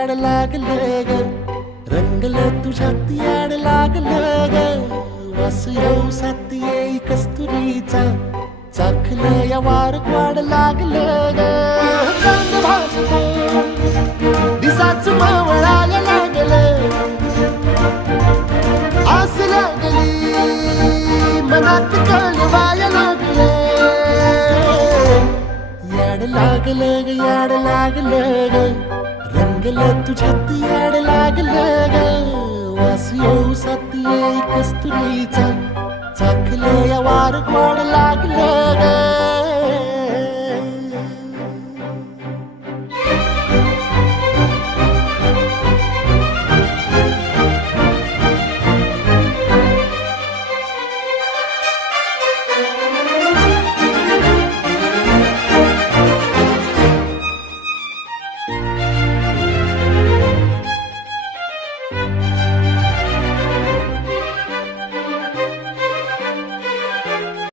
याड लागलं ग, रंगलं तुझ्यात याड लागलं ग. वास येऊ साथ येई कस्तुरीचा, चाखलं या वार वाढ लागलं ग. चांद भासतो दिसाच मावळायला लागलं, आस लागली मनात कळवायला लागलं. याड लागलं ग, याड लागलं ग, रंगलं तुझ्यात याड लागलं ग. वास येऊ साथ येई कस्तुरीचा, चाखलं या वार वाढ लागलं.